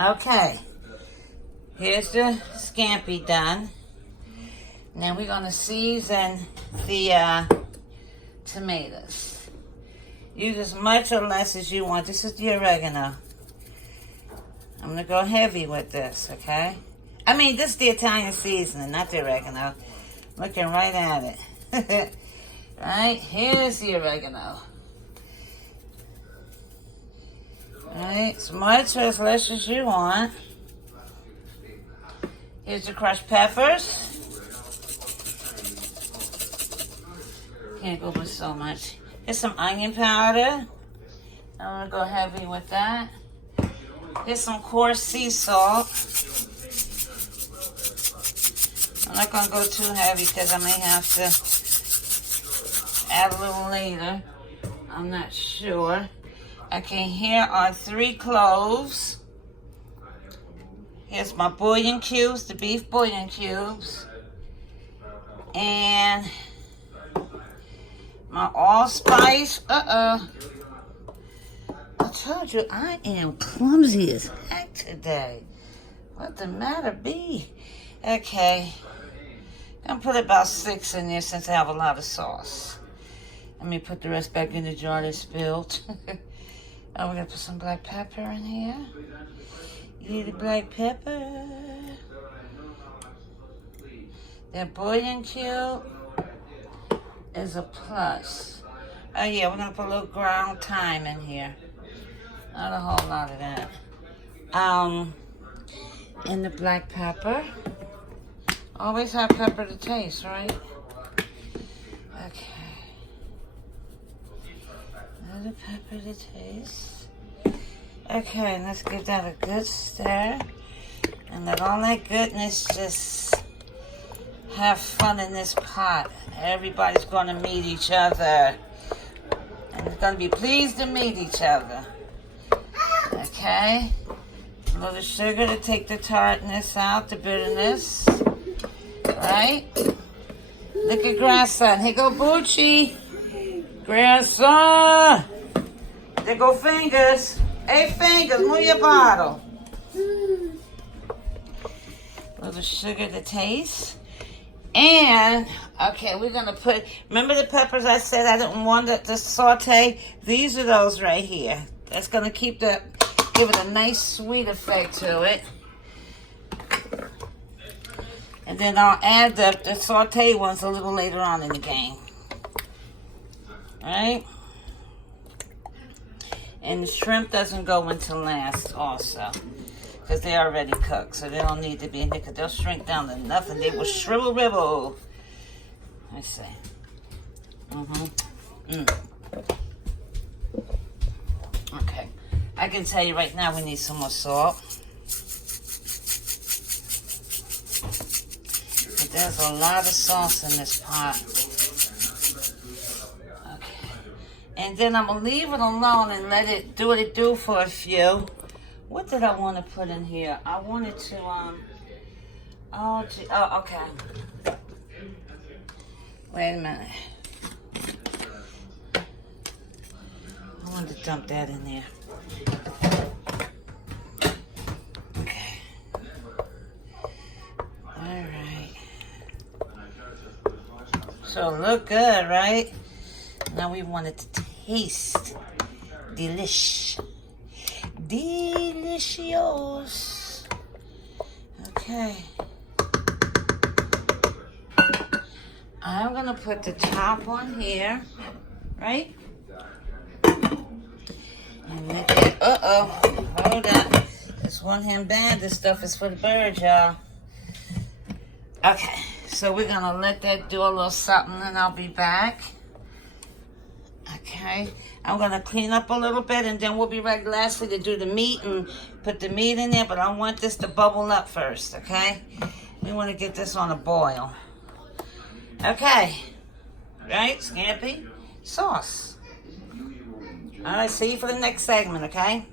Okay, here's the scampi done. Now we're gonna season the tomatoes. Use as much or less as you want. This is the oregano. I'm gonna go heavy with this, okay? I mean, this is the Italian seasoning, not the oregano. Looking right at it. Right, here's the oregano. Right, as much or as less as you want. Here's the crushed peppers. Can't go with so much. Here's some onion powder. I'm gonna go heavy with that. Here's some coarse sea salt. I'm not gonna go too heavy because I may have to add a little later. I'm not sure. Okay, here are 3 cloves. Here's my bouillon cubes, the beef bouillon cubes. And my allspice. I told you I am clumsy as heck today. What the matter be? Okay. I'm gonna put about 6 in there since I have a lot of sauce. Let me put the rest back in the jar that spilled. Oh, we're gonna put some black pepper in here. You the black pepper. That bouillon cube is a plus. Oh yeah, we're gonna put a little ground thyme in here. Not a whole lot of that. And the black pepper. Always have pepper to taste, right? Okay. Little pepper to taste. Okay, let's give that a good stir. And let all that goodness just have fun in this pot. Everybody's going to meet each other. And they're going to be pleased to meet each other. Okay. A little sugar to take the tartness out, the bitterness. Right? Look at grandson. Here go Bucci. Grandson. There go fingers. 8 fingers. Move your bottle. A little sugar to taste. And, okay, we're going to put, remember the peppers I said I didn't want to saute? These are those right here. That's going to give it a nice sweet effect to it. And then I'll add the saute ones a little later on in the game. Alright? And the shrimp doesn't go until last also. Because they're already cooked. So they don't need to be in here because they'll shrink down to nothing. They will shrivel ribble. Let's see. Okay. I can tell you right now we need some more salt. There's a lot of sauce in this pot. Okay. And then I'm going to leave it alone and let it do what it do for a few. What did I want to put in here? I wanted to, okay. Wait a minute. I wanted to dump that in there. Okay. All right. So look good, right? Now we want it to taste delish. Delicious. Okay. I'm going to put the top on here, right? And make it, hold on. This one hand bad. This stuff is for the birds, y'all. Okay. So we're going to let that do a little something and I'll be back. Okay. I'm going to clean up a little bit and then we'll be ready lastly to do the meat and put the meat in there. But I want this to bubble up first, okay? We want to get this on a boil. Okay. Right? Scampi. Sauce. All right. See you for the next segment, okay?